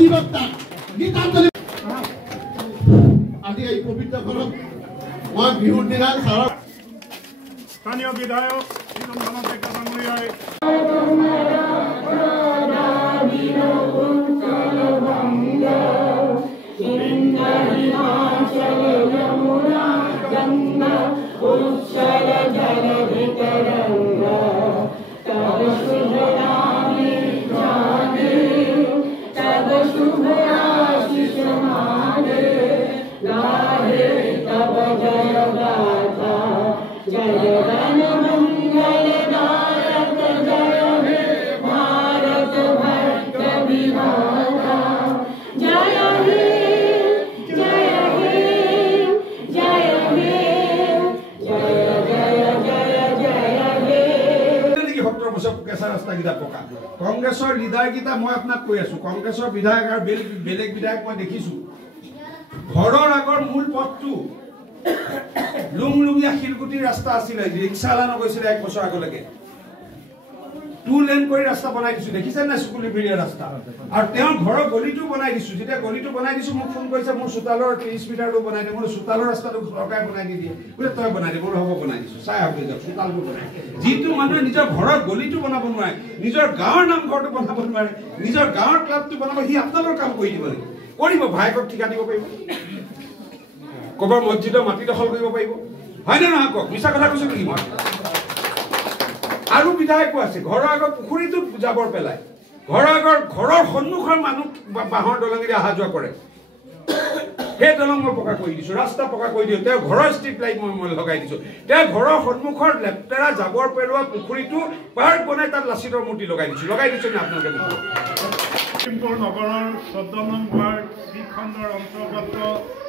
অধিবক্তা গীতাঞ্জলি আজি এই পবিত্ৰ ঘৰত মই বিহুৰ দিনা স্থানীয় বিধায়ক মানৱ ডেকা ডাঙৰীয়াই কংগ্ৰেছৰ লিডাৰকেইটা মই আপোনাক কৈ আছো কংগ্ৰেছৰ বিধায়ক আৰু বেলেগ বিধায়ক মই দেখিছো ঘৰৰ আগৰ মূল পথটো লুংলুঙীয়া শিলগুটিৰ ৰাস্তা আছিলে ৰিক্সালা নগৈছিলে 1 বছৰ আগলৈকে 2 লেন কৰি ৰাস্তা বনাই দিছো দেখিছে না স্কুলি ফেৰিয়া ৰাস্তা আৰু তেওঁ ঘৰৰ গলিটো বনাই দিছো যেতিয়া গলিটো বনাই দিছো মোক ফোন কৰিছে মোৰ চোতালৰ 30 মিটাৰটো বনাই দে মোৰ চোতালৰ ৰাস্তাটো চৰকাৰে বনাই দিয়ে বোলে তই বনাই দে মোৰ হ'ব বনাই দিছো চাই আহক যাওক চোতালটো বনাই যিটো মানুহে নিজৰ ঘৰৰ গলিটো বনাব নোৱাৰে নিজৰ গাঁৱৰ নামঘৰটো বনাব নোৱাৰে নিজৰ গাঁৱৰ ক্লাবটো বনাব সি আপোনালোকৰ কাম কৰি দিব লাগিব কৰিব ভাইকক ঠিকা দিব পাৰিব কবাৰ মছজিদৰ মাটি দখল কৰিব পাৰিব হয়নে নহয় কওক মিছা কথা কৈছো নেকি মই আৰু বিধায়কো আছে ঘৰৰ আগৰ পুখুৰীটো জাবৰ পেলাই ঘৰৰ সন্মুখৰ মানুহ বাঁহৰ দলঙেৰে অহা যোৱা কৰে সেই দলং মই পকা কৰি দিছো ৰাস্তা পকা কৰি দিওঁ তেওঁ ঘৰৰ ষ্ট্ৰীট লাইট মই লগাই দিছো তেওঁ ঘৰৰ সন্মুখৰ লেপটেৰা জাবৰ পেলোৱা পুখুৰীটো পাৰ্ক বনাই তাত লাচিতৰ মূৰ্তি লগাই দিছো নে আপোনালোকে লখিমপুৰ নগৰৰ 14 নং ৱাৰ্ড শ্ৰীখণ্ডৰ অন্তৰ্গত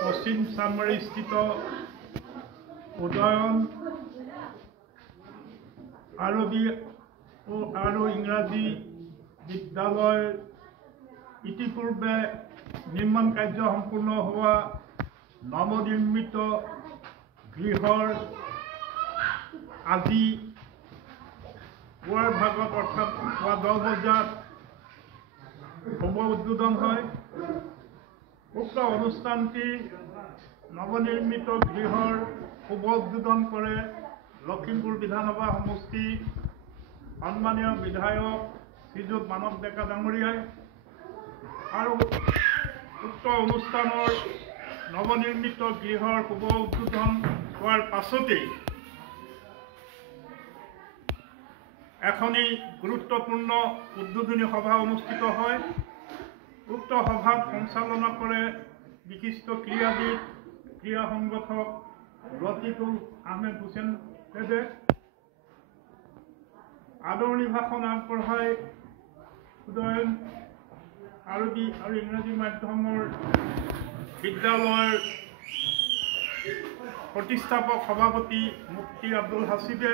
পশ্চিম চামমাৰীস্থিত উদয়ন আৰবী আৰু ইংৰাজী বিদ্যালয় ইতিপূৰ্বে নিৰ্মাণ কাৰ্য সম্পূৰ্ণ হোৱা নৱনিৰ্মিত গৃহৰ আজি পুৱাৰ ভাগত অৰ্থাৎ পুৱা 10 বজাত শুভ উদ্বোধন হয় উক্ত অনুষ্ঠানটি নৱনিৰ্মিত গৃহৰ শুভ উদ্বোধন কৰে লখিমপুৰ বিধানসভা সমষ্টি সন্মানীয় বিধায়ক শ্ৰীযুত মানৱ ডেকা ডাঙৰীয়াই আৰু উক্ত অনুষ্ঠানৰ নৱনিৰ্মিত গৃহৰ শুভ উদ্বোধন হোৱাৰ পাছতেই এখনি গুৰুত্বপূৰ্ণ উদ্বোধনী সভা অনুষ্ঠিত হয় উক্ত সভাত সঞ্চালনা কৰে বিশিষ্ট ক্ৰীড়াবিদ ক্ৰীড়া সংগঠক লতিফুল আহমেদ হুছেইন দেৱে আদৰণি ভাষণ আগবঢ়াই উদয়ন আৰবী আৰু ইংৰাজী মাধ্যমৰ বিদ্যালয়ৰ প্ৰতিষ্ঠাপক সভাপতি মুফতি আব্দুল হাছিবে